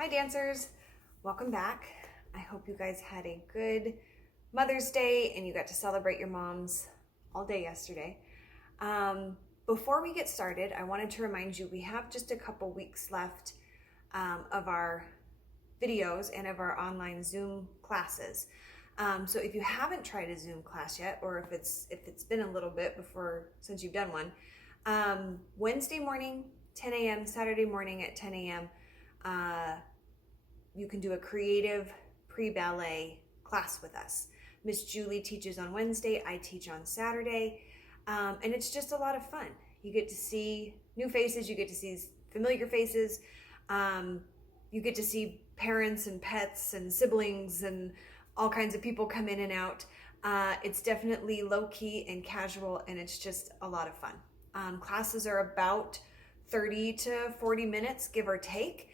Hi dancers, welcome back. I hope you guys had a good Mother's Day and you got to celebrate your moms all day yesterday. Before we get started, I wanted to remind you we have just a couple weeks left of our videos and of our online Zoom classes. So if you haven't tried a Zoom class yet, or if it's been a little bit since you've done one, Wednesday morning, 10 a.m., Saturday morning at 10 a.m., you can do a Creative Pre-Ballet class with us. Miss Julie teaches on Wednesday, I teach on Saturday, and it's just a lot of fun. You get to see new faces, you get to see familiar faces, you get to see parents and pets and siblings and all kinds of people come in and out. It's definitely low-key and casual, and it's just a lot of fun. Classes are about 30 to 40 minutes, give or take.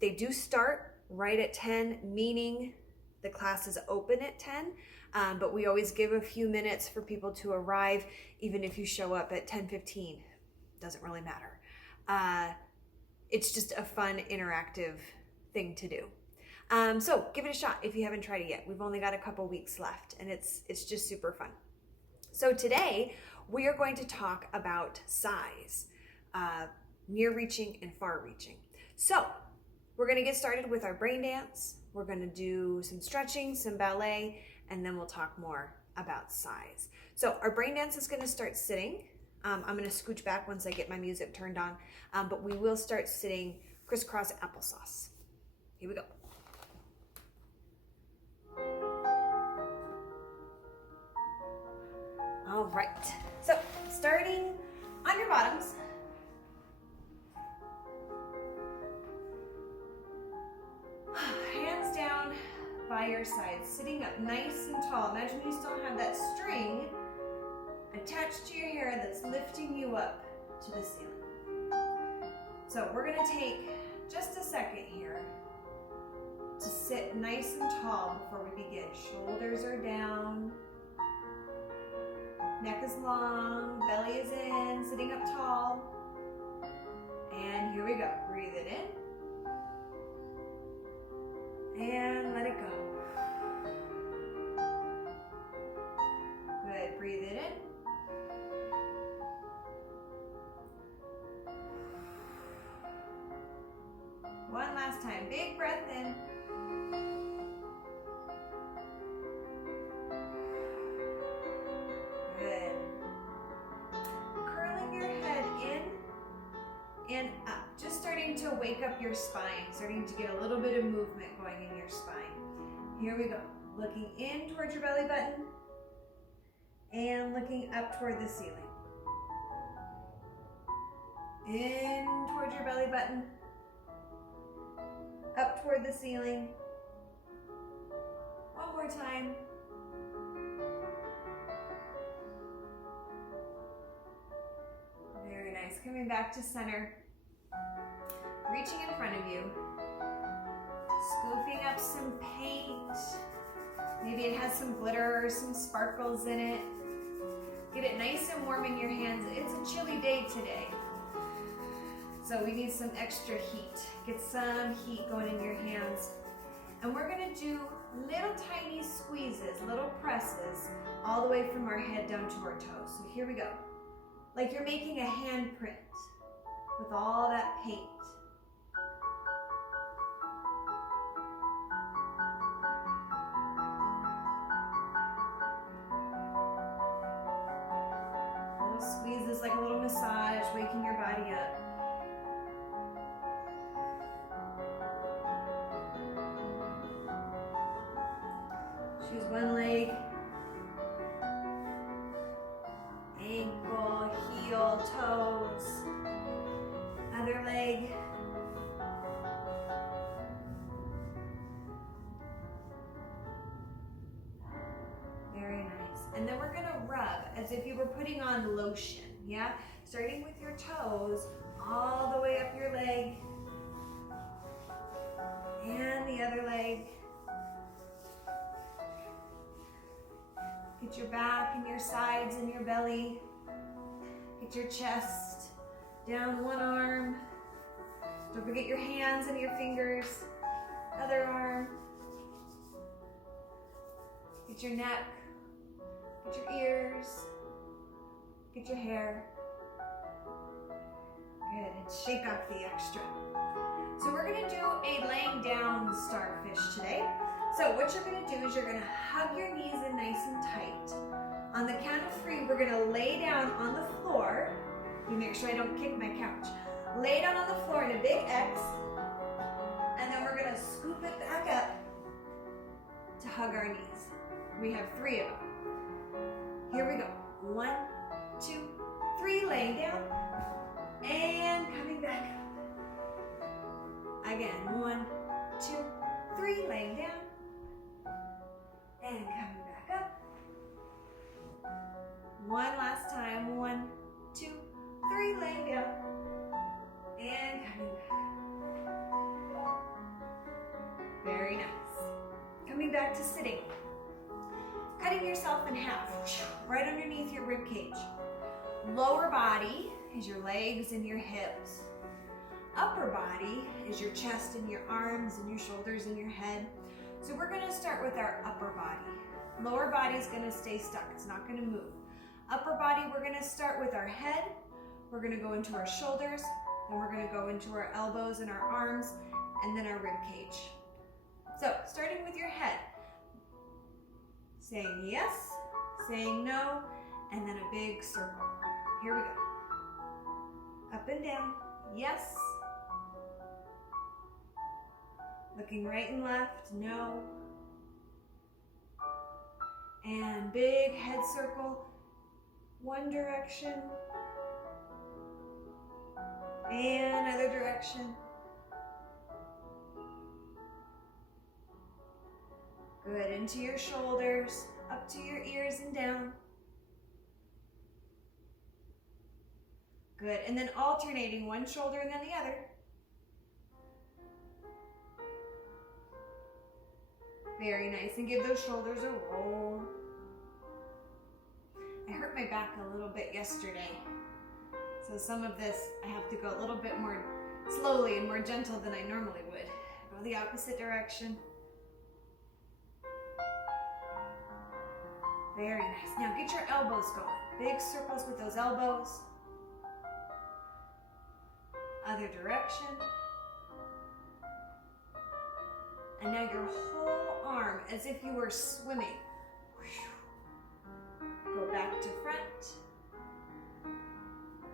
They do start right at 10, meaning the classes open at 10, but we always give a few minutes for people to arrive, even if you show up at 10:15, doesn't really matter. It's just a fun, interactive thing to do. So give it a shot if you haven't tried it yet. We've only got a couple weeks left, and it's just super fun. So today, we are going to talk about size, near reaching and far reaching. So we're going to get started with our brain dance. We're going to do some stretching, some ballet, and then we'll talk more about size. So our brain dance is going to start sitting. I'm going to scooch back once I get my music turned on, but we will start sitting crisscross applesauce. Here we go. All right, so starting on your bottoms. Hands down by your sides, sitting up nice and tall. Imagine you still have that string attached to your hair that's lifting you up to the ceiling. So we're gonna take just a second here to sit nice and tall before we begin. Shoulders are down, neck is long, belly is in, sitting up tall. And here we go, breathe it in. And let it go. Good, breathe it in. One last time, big breath in. Good. Curling your head in and up. Just starting to wake up your spine, starting to get a little bit of movement going in your spine. Here we go. Looking in towards your belly button and looking up toward the ceiling. In towards your belly button, up toward the ceiling. One more time. Very nice. Coming back to center. Reaching in front of you, scooping up some paint. Maybe it has some glitter or some sparkles in it. Get it nice and warm in your hands. It's a chilly day today, so we need some extra heat. Get some heat going in your hands. And we're gonna do little tiny squeezes, little presses, all the way from our head down to our toes. So here we go. Like you're making a handprint with all that paint. Squeeze this like a little massage, waking your body up. Choose one leg. Ankle, heel, toes. Other leg. Very nice. And then we're gonna rub as if you were putting on lotion, yeah? Starting with your toes, all the way up your leg, and the other leg. Get your back and your sides and your belly. Get your chest down one arm, Don't forget your hands and your fingers. Other arm. Get your neck. Get your ears. Get your hair. Good, and shake off the extra. So we're gonna do a laying down starfish today. So what you're gonna do is you're gonna hug your knees in nice and tight. On the count of 3, we're gonna lay down on the floor. You make sure I don't kick my couch. Lay down on the floor in a big X, and then we're gonna scoop it back up to hug our knees. We have 3 of them. Here we go. 1, 2, 3, laying down, and coming back up. Again, 1, 2, 3, laying down, and coming back up. One last time, 1, 2, 3, laying down, and coming back. Very nice. Coming back to sitting. Cutting yourself in half, right underneath your rib cage. Lower body is your legs and your hips. Upper body is your chest and your arms and your shoulders and your head. So we're gonna start with our upper body. Lower body is gonna stay stuck, it's not gonna move. Upper body, we're gonna start with our head. We're gonna go into our shoulders, then we're gonna go into our elbows and our arms, and then our rib cage. So, starting with your head. Saying yes, saying no, and then a big circle. Here we go. Up and down, yes. Looking right and left, no. And big head circle, one direction, and other direction. Good, into your shoulders, up to your ears and down. Good, and then alternating one shoulder and then the other. Very nice, and give those shoulders a roll. I hurt my back a little bit yesterday, so some of this I have to go a little bit more slowly and more gentle than I normally would. Go the opposite direction. Very nice. Now get your elbows going. Big circles with those elbows. Other direction. And now your whole arm, as if you were swimming. Go back to front.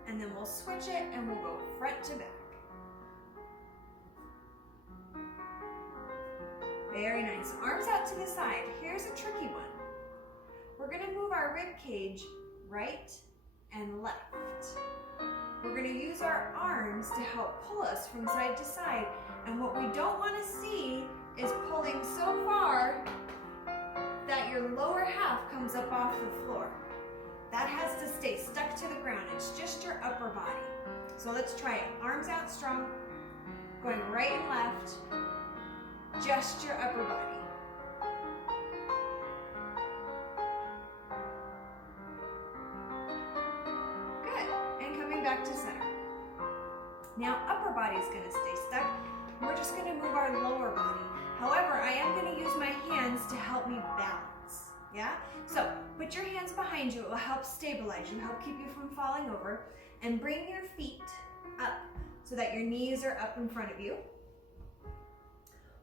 And then we'll switch it and we'll go front to back. Very nice. Arms out to the side. Here's a tricky one. We're gonna move our rib cage right and left. We're gonna use our arms to help pull us from side to side. And what we don't wanna see is pulling so far that your lower half comes up off the floor. That has to stay stuck to the ground. It's just your upper body. So let's try it. Arms out strong, going right and left, just your upper body. Back to center. Now upper body is going to stay stuck. We're just going to move our lower body. However, I am going to use my hands to help me balance. Yeah? So put your hands behind you. It will help stabilize you, help keep you from falling over. And bring your feet up so that your knees are up in front of you.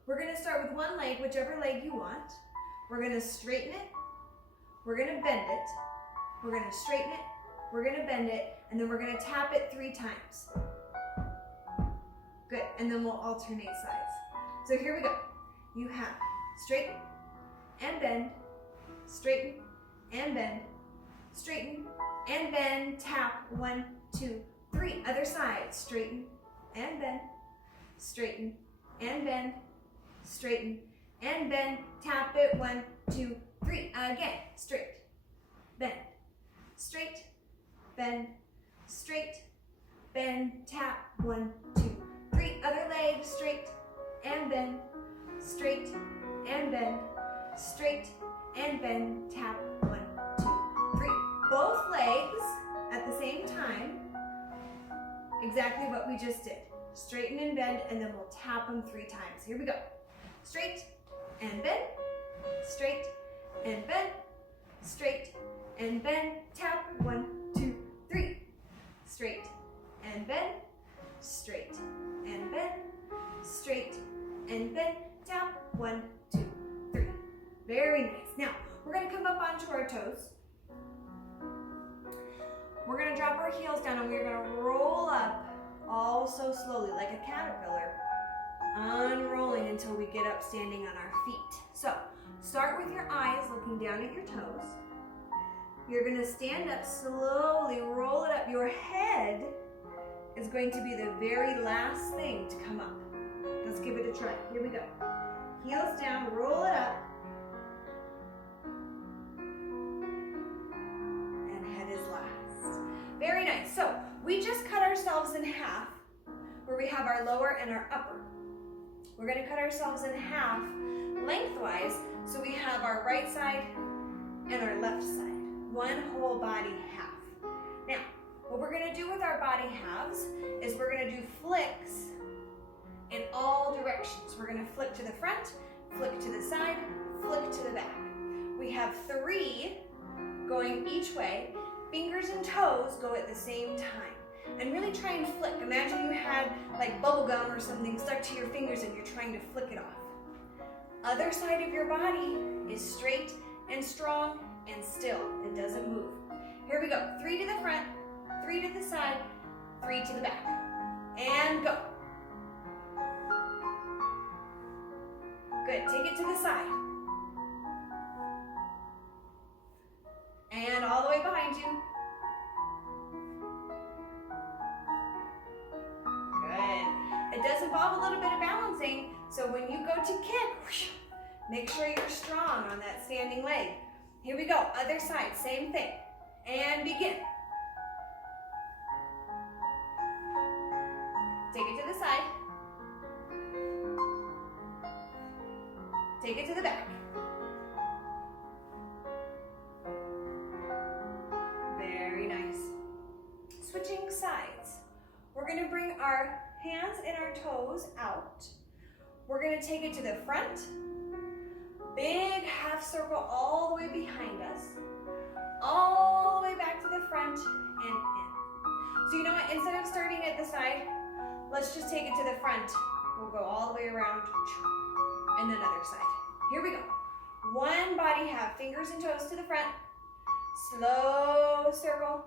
We're going to start with one leg, whichever leg you want. We're going to straighten it. We're going to bend it. We're going to straighten it. We're going to bend it, and then we're going to tap it 3 times. Good, and then we'll alternate sides. So here we go. You have straighten and bend, straighten and bend, straighten and bend, tap 1, 2, 3. Other side, straighten and bend, straighten and bend, straighten and bend, tap it 1, 2, 3. Again, straight, bend, straight, bend, straight, bend, tap 1, 2, 3. Other leg, straight and bend, straight and bend, straight and bend, tap 1, 2, 3. Both legs at the same time, exactly what we just did. straighten and bend, and then we'll tap them 3 times. Here we go. Straight and bend, straight and bend, straight and bend, tap, 1, 2, 3. Straight and bend, straight and bend, straight and bend, tap, 1, 2, 3. Very nice. Now, we're gonna come up onto our toes. We're gonna drop our heels down and we're gonna roll up also slowly like a caterpillar, unrolling until we get up standing on our feet. So, start with your eyes looking down at your toes. You're gonna stand up slowly, roll it up. Your head is going to be the very last thing to come up. Let's give it a try. Here we go. Heels down, roll it up. And head is last. Very nice. So we just cut ourselves in half where we have our lower and our upper. We're gonna cut ourselves in half lengthwise so we have our right side and our left side. One whole body half. Now, what we're gonna do with our body halves is we're gonna do flicks in all directions. We're gonna flick to the front, flick to the side, flick to the back. We have 3 going each way. Fingers and toes go at the same time. And really try and flick. Imagine you had like bubble gum or something stuck to your fingers and you're trying to flick it off. Other side of your body is straight and strong and still. It doesn't move. Here we go. 3 to the front, 3 to the side, 3 to the back. And go. Good. Take it to the side. And all the way behind you. Good. It does involve a little bit of balancing, so when you go to kick, make sure you're strong on that standing leg. Here we go. Other side, same thing. And begin. Take it to the side. Take it to the back. Very nice. Switching sides. We're going to bring our hands and our toes out. We're going to take it to the front. Big half circle all the way behind us. All the way back to the front and in. So you know what? Instead of starting at the side, let's just take it to the front. We'll go all the way around and then other side. Here we go. One body half, fingers and toes to the front. Slow circle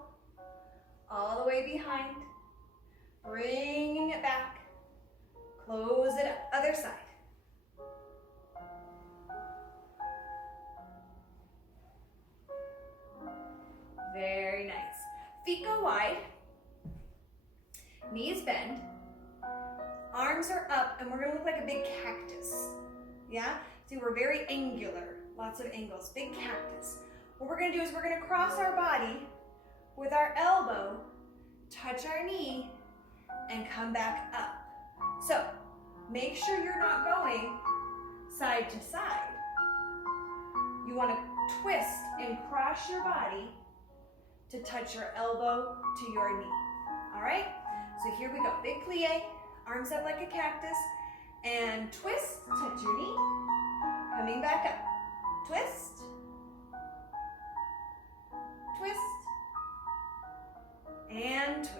all the way behind. Bringing it back. Close it up. Other side. Very nice. Feet go wide. Knees bend. Arms are up, and we're going to look like a big cactus. Yeah? See, we're very angular. Lots of angles. Big cactus. What we're going to do is we're going to cross our body with our elbow, touch our knee, and come back up. So, make sure you're not going side to side. You want to twist and cross your body to touch your elbow to your knee. All right? So here we go. Big plie, arms up like a cactus, and twist, touch your knee, coming back up. Twist, twist, and twist.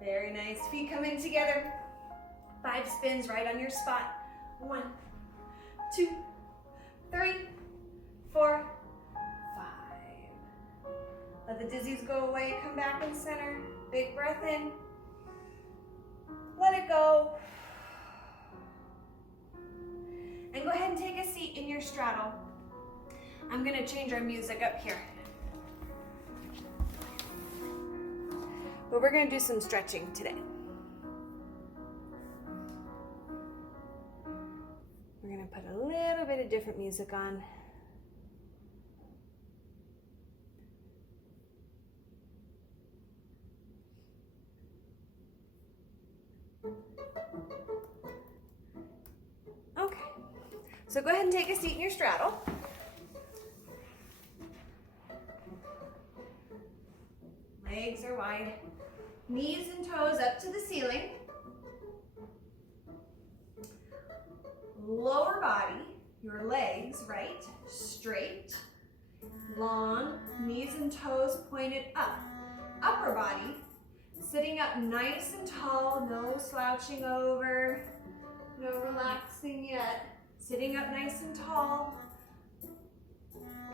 Very nice. Feet come in together. 5 spins right on your spot. 1, 2, 3, 4, 5. Let the dizzies go away. Come back in center. Big breath in. Let it go. And go ahead and take a seat in your straddle. I'm going to change our music up here. But we're going to do some stretching today. We're going to put a little bit of different music on. Okay, so go ahead and take a seat in your straddle. Legs are wide. Knees and toes up to the ceiling. body, your legs, right, straight, long, knees and toes pointed up. Upper body, sitting up nice and tall, no slouching over, no relaxing yet. Sitting up nice and tall,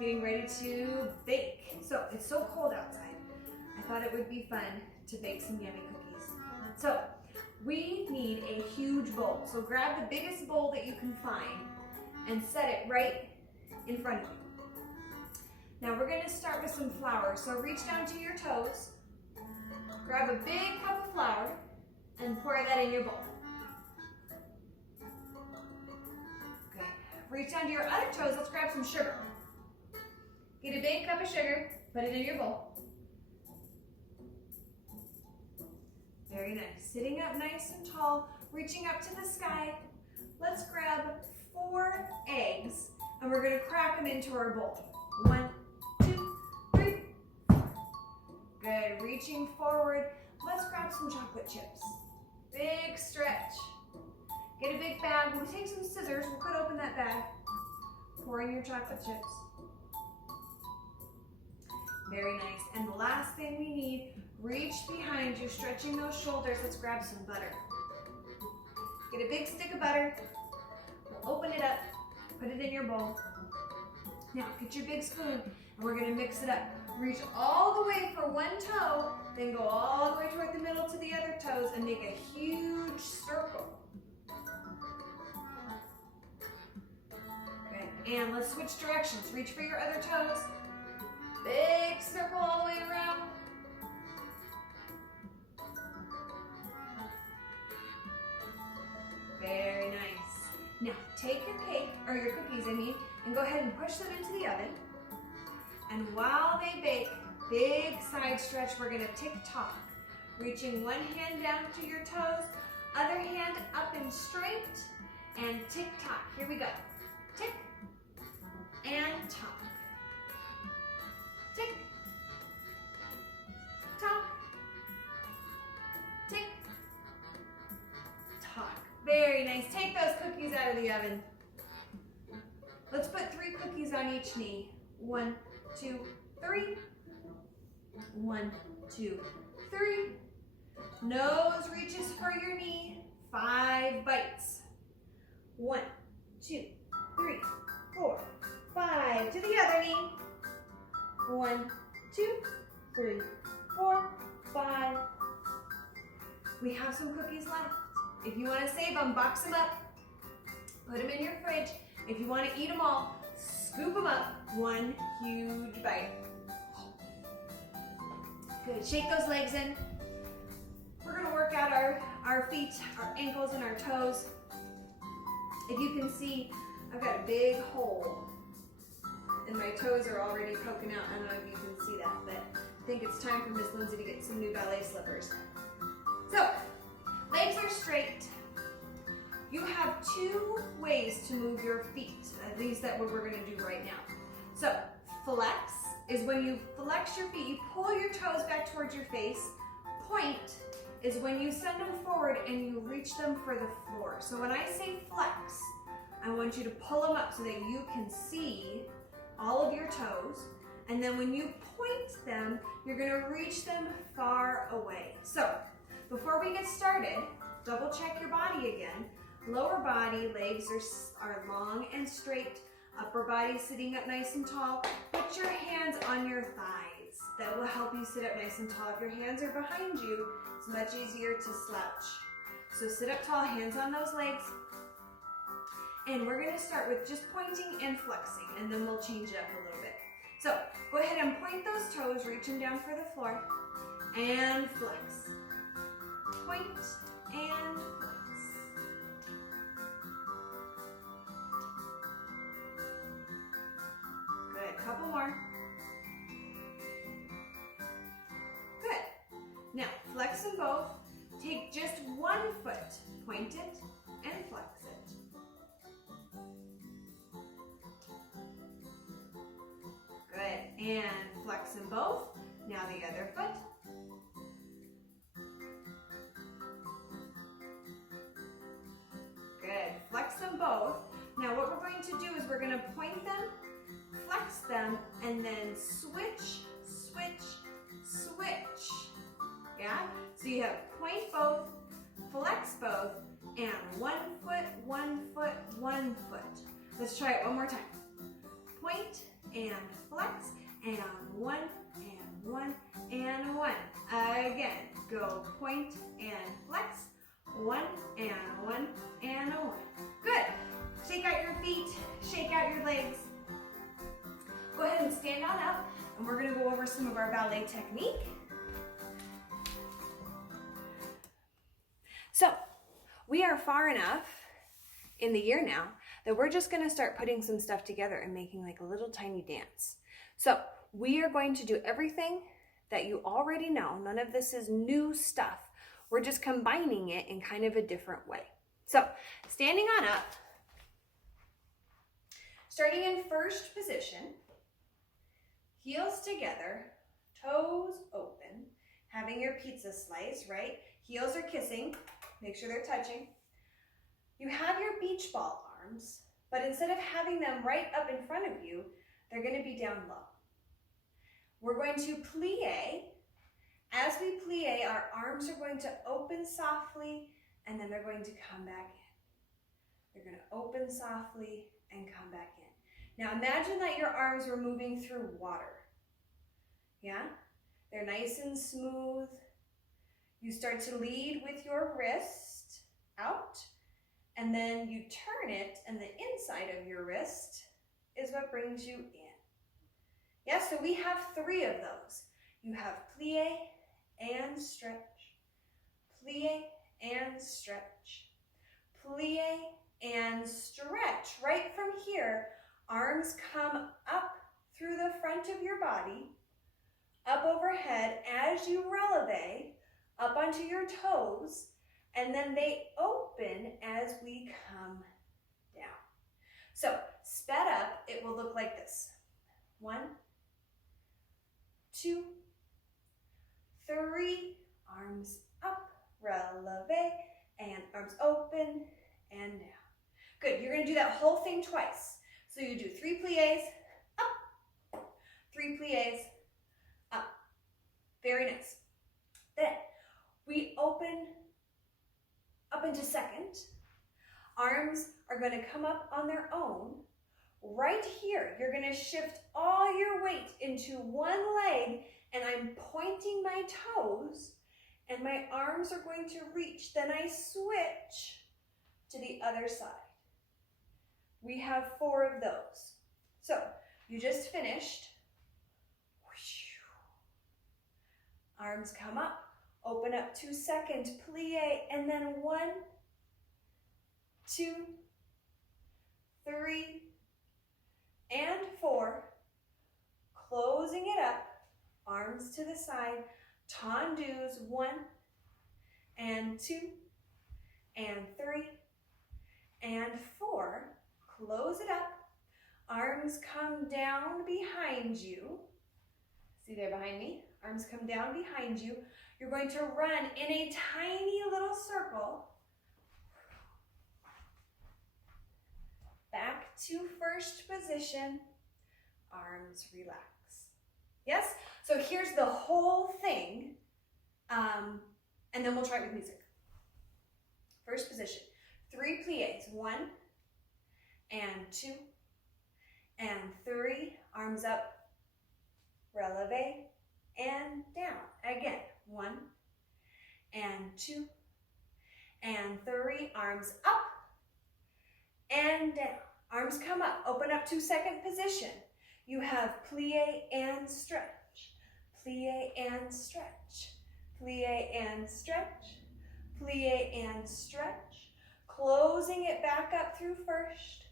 getting ready to bake. So it's so cold outside. I thought it would be fun to bake some yummy cookies. So we need a huge bowl. So grab the biggest bowl that you can find and set it right in front of you. Now we're going to start with some flour. So reach down to your toes, grab a big cup of flour, and pour that in your bowl. Okay, reach down to your other toes. Let's grab some sugar. Get a big cup of sugar, put it in your bowl. Very nice. Sitting up nice and tall, reaching up to the sky. Let's grab 4 eggs, and we're going to crack them into our bowl. 1, 2, 3, 4. Good. Reaching forward. Let's grab some chocolate chips. Big stretch. Get a big bag. We'll take some scissors. We'll cut open that bag. Pour in your chocolate chips. Very nice. And the last thing we need, reach behind you, stretching those shoulders. Let's grab some butter. Get a big stick of butter. We'll open it up, put it in your bowl. Now get your big spoon, and we're gonna mix it up. Reach all the way for one toe, then go all the way toward the middle to the other toes and make a huge circle. Good, and let's switch directions. Reach for your other toes. Big circle all the way around. Very nice. Now, take your cake, or your cookies, and go ahead and push them into the oven. And while they bake, big side stretch, we're gonna tick-tock. Reaching one hand down to your toes, other hand up and straight, and tick-tock. Here we go. Tick, and tock. Tick, tock, tick, tock. Very nice. Take those cookies out of the oven. Let's put 3 cookies on each knee. 1, 2, 3. 1, 2, 3. Nose reaches for your knee. 5 bites. 1, 2, 3, 4, 5. To the other knee. 1, 2, 3, 4, 5. We have some cookies left. If you want to save them, box them up. Put them in your fridge. If you want to eat them all, scoop them up. One huge bite. Good. Shake those legs in. We're going to work out our feet, our ankles, and our toes. If you can see, I've got a big hole. And my toes are already poking out. I don't know if you can see that, but I think it's time for Miss Lindsay to get some new ballet slippers. So, legs are straight. You have 2 ways to move your feet. At least that's what we're going to do right now. So, flex is when you flex your feet, you pull your toes back towards your face. Point is when you send them forward and you reach them for the floor. So when I say flex, I want you to pull them up so that you can see all of your toes. And then when you point them, you're going to reach them far away. So before we get started, double check your body again. Lower body, legs are long and straight. Upper body sitting up nice and tall. Put your hands on your thighs. That will help you sit up nice and tall. If your hands are behind you, it's much easier to slouch. So sit up tall, hands on those legs. And we're going to start with just pointing and flexing, and then we'll change it up a little bit. So go ahead and point those toes, reaching down for the floor, and flex. Point and flex. Good, couple more. Good. Now flex them both. Take just one foot, point it, and flex it. Good, and flex them both. Now the other foot. Good, flex them both. Now what we're gonna point them, flex them, and then switch, switch, switch. Yeah? So you have point both, flex both, and 1 foot, 1 foot, 1 foot. Let's try it one more time. Point and flex, and 1 and 1 and 1. Again, go point and flex, 1 and 1 and 1. Good. Shake out your feet, shake out your legs. Go ahead and stand on up, and we're gonna go over some of our ballet technique. So, we are far enough in the year now that we're just gonna start putting some stuff together and making like a little tiny dance. So, we are going to do everything that you already know. None of this is new stuff. We're just combining it in kind of a different way. So, standing on up, starting in first position, heels together, toes open, having your pizza slice, right? Heels are kissing, make sure they're touching. You have your beach ball arms, but instead of having them right up in front of you, they're gonna be down low. We're going to plie. As we plie, our arms are going to open softly, and then they're going to come back in. They're gonna open softly and come back in. Now imagine that your arms were moving through water. Yeah? They're nice and smooth. You start to lead with your wrist out, and then you turn it, and the inside of your wrist is what brings you in. Yeah, so we have 3 of those. You have plie and stretch, plie and stretch, plie and stretch. Right from here, arms come up through the front of your body, up overhead as you releve, up onto your toes, and then they open as we come down. So, sped up, it will look like this. 1, 2, 3, arms up, releve, and arms open and down. Good, you're gonna do that whole thing twice. So you do 3 plies, up, 3 plies, up. Very nice. Then we open up into second. Arms are gonna come up on their own. Right here, you're gonna shift all your weight into one leg, and I'm pointing my toes, and my arms are going to reach. Then I switch to the other side. We have 4 of those. So, you just finished. Arms come up, open up to second, plie, and then 1, 2, 3, and 4, closing it up, arms to the side, tendus, 1, and 2, and 3, and 4, close it up, arms come down behind you, see there behind me, arms come down behind you, you're going to run in a tiny little circle, back to first position, arms relax. Yes? So here's the whole thing, and then we'll try it with music. First position, 3 plies, 1, and 2, and 3, arms up, releve, and down. Again, 1, and 2, and 3, arms up, and down. Arms come up, open up to second position. You have plie and stretch, plie and stretch, plie and stretch, plie and stretch, closing it back up through first.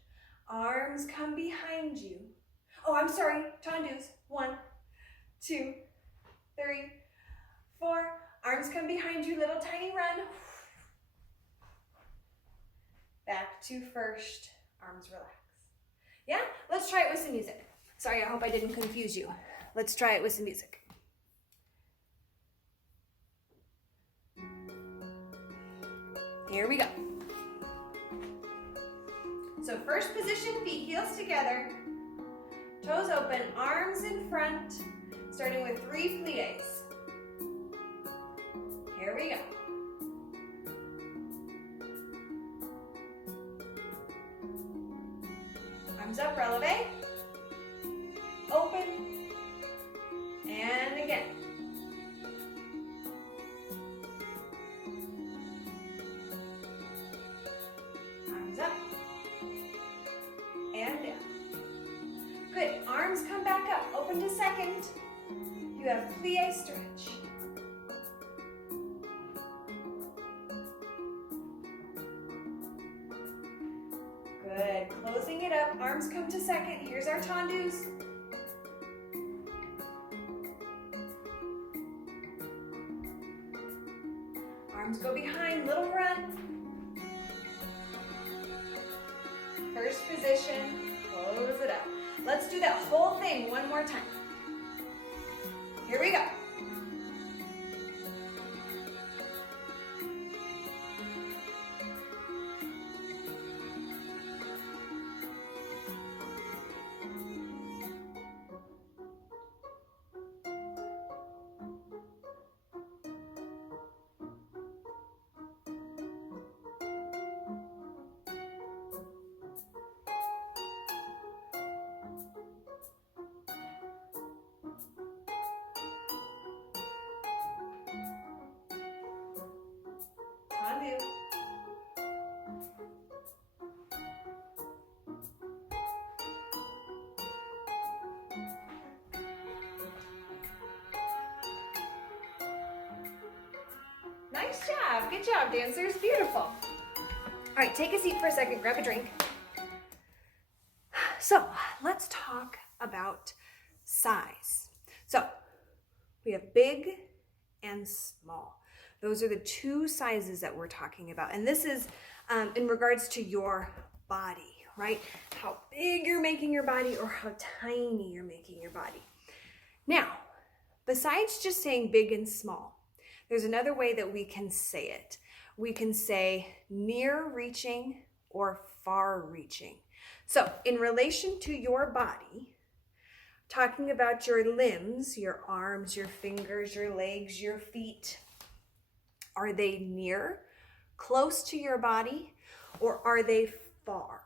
Arms come behind you. Oh, I'm sorry, tendus. 1, 2, 3, 4. Arms come behind you, little tiny run. Back to first, arms relax. Yeah? Let's try it with some music. Sorry, I hope I didn't confuse you. Let's try it with some music. Here we go. So first position, feet heels together, toes open, arms in front, starting with 3 plies. Here we go. Arms up, releve. Open. And again. Arms up. And down. Good. Arms come back up. Open to second. You have plie stretch. Good. Closing it up. Arms come to second. Here's our tendus. Arms go behind. Little run. First position. Close it up. Let's do that whole thing one more time. Here we go. Tendu. Nice job. Good job, dancers. Beautiful. All right, take a seat for a second. Grab a drink. So let's talk about size. So we have big and small. Those are the two sizes that we're talking about. And this is in regards to your body, right? How big you're making your body or how tiny you're making your body. Now, besides just saying big and small, there's another way that we can say it. We can say near reaching or far reaching. So in relation to your body, talking about your limbs, your arms, your fingers, your legs, your feet, are they near, close to your body, or are they far?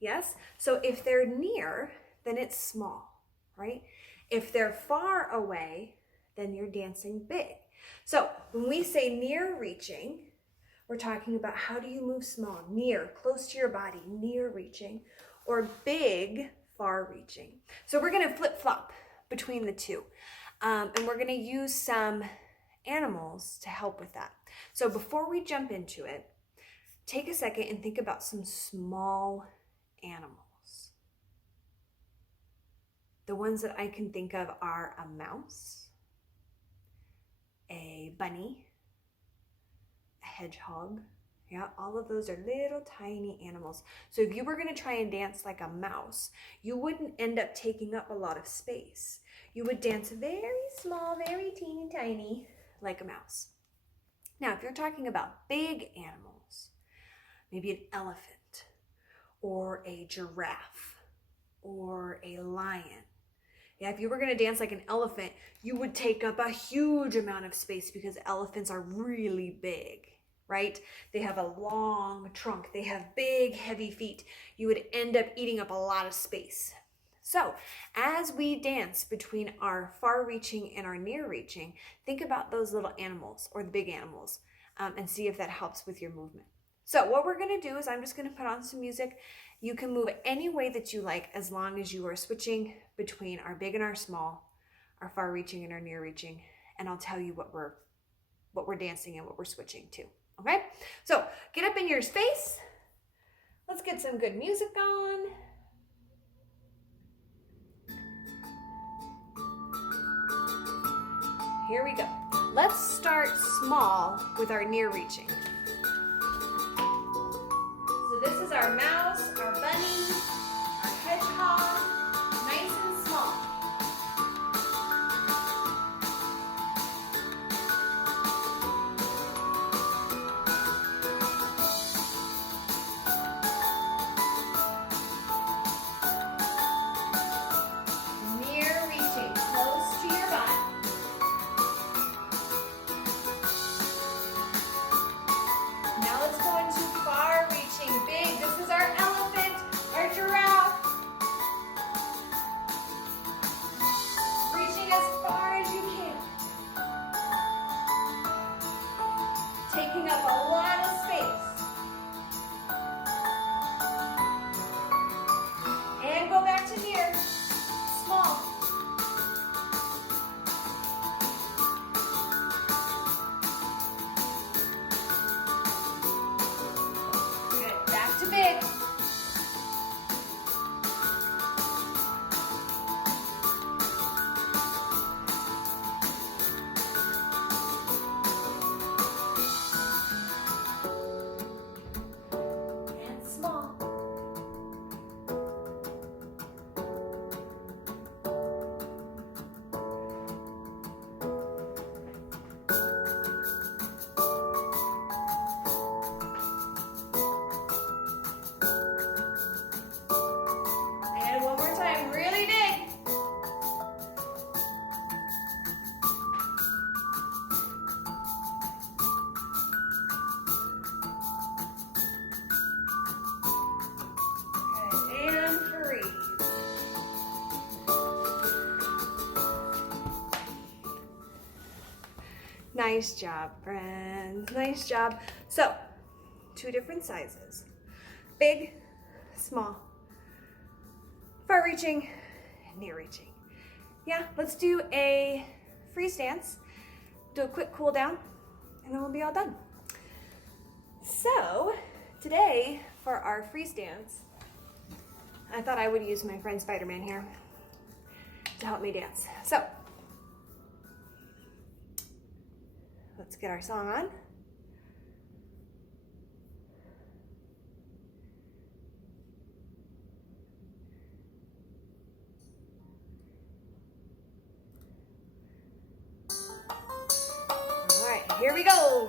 Yes? So if they're near, then it's small, right? If they're far away, then you're dancing big. So when we say near reaching, we're talking about how do you move small, near, close to your body, near reaching, or big, far reaching. So we're going to flip-flop between the two. And we're going to use some animals to help with that. So before we jump into it, take a second and think about some small animals. The ones that I can think of are a mouse, a bunny, a hedgehog. Yeah, all of those are little tiny animals. So if you were going to try and dance like a mouse, you wouldn't end up taking up a lot of space. You would dance very small, very teeny tiny, like a mouse. Now, if you're talking about big animals, maybe an elephant or a giraffe or a lion. Yeah, if you were going to dance like an elephant, you would take up a huge amount of space because elephants are really big, right? They have a long trunk. They have big, heavy feet. You would end up eating up a lot of space. So as we dance between our far-reaching and our near-reaching, think about those little animals or the big animals and see if that helps with your movement. So what we're going to do is I'm just going to put on some music. You can move any way that you like as long as you are switching between our big and our small, our far-reaching and our near-reaching, and I'll tell you what we're dancing and what we're switching to. Okay? So get up in your space. Let's get some good music on. Here we go. Let's start small with our near reaching. So this is our mouse, our bunny, our hedgehog, nice and small. Nice job, friends. Nice job. So, 2 different sizes. Big, small, far reaching, near reaching. Yeah, let's do a freeze dance, do a quick cool down, and then we'll be all done. So, today for our freeze dance, I thought I would use my friend Spider-Man here to help me dance. So, let's get our song on. All right, here we go.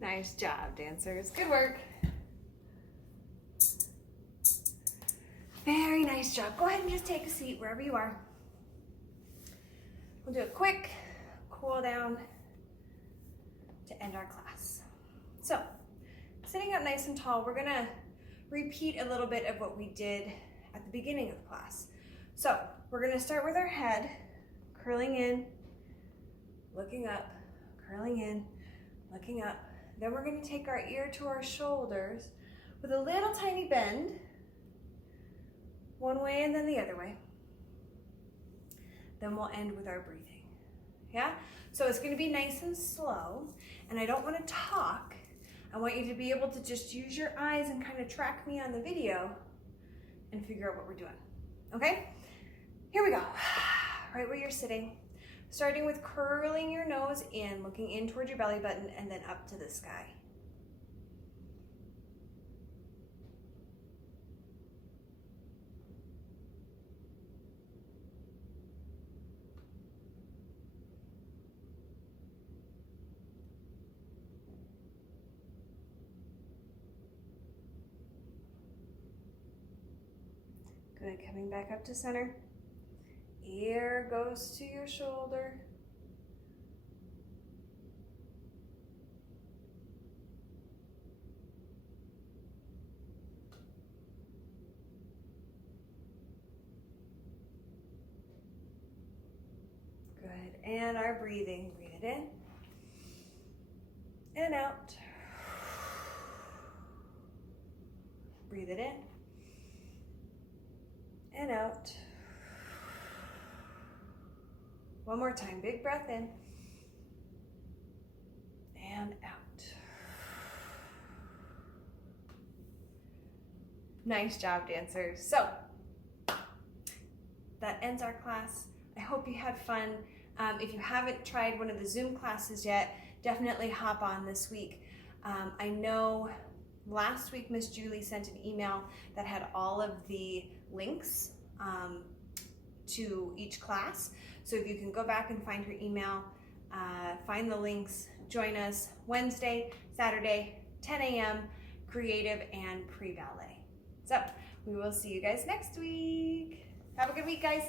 Nice job, dancers. Good work. Very nice job. Go ahead and just take a seat wherever you are. We'll do a quick cool down to end our class. So, sitting up nice and tall, we're gonna repeat a little bit of what we did at the beginning of the class. So, we're gonna start with our head, curling in, looking up, curling in, looking up. Then we're going to take our ear to our shoulders with a little tiny bend, one way and then the other way. Then we'll end with our breathing. Yeah? So it's going to be nice and slow, and I don't want to talk. I want you to be able to just use your eyes and kind of track me on the video and figure out what we're doing. Okay? Here we go. Right where you're sitting. Starting with curling your nose in, looking in toward your belly button, and then up to the sky. Good, coming back up to center. Ear goes to your shoulder. Good, and our breathing. Breathe it in and out. Breathe it in and out. One more time, big breath in and out. Nice job, dancers. So that ends our class. I hope you had fun. If you haven't tried one of the Zoom classes yet, definitely hop on this week. I know last week Miss Julie sent an email that had all of the links to each class. So if you can go back and find her email, find the links, join us Wednesday, Saturday, 10 a.m., Creative and Pre-Ballet. So we will see you guys next week. Have a good week, guys.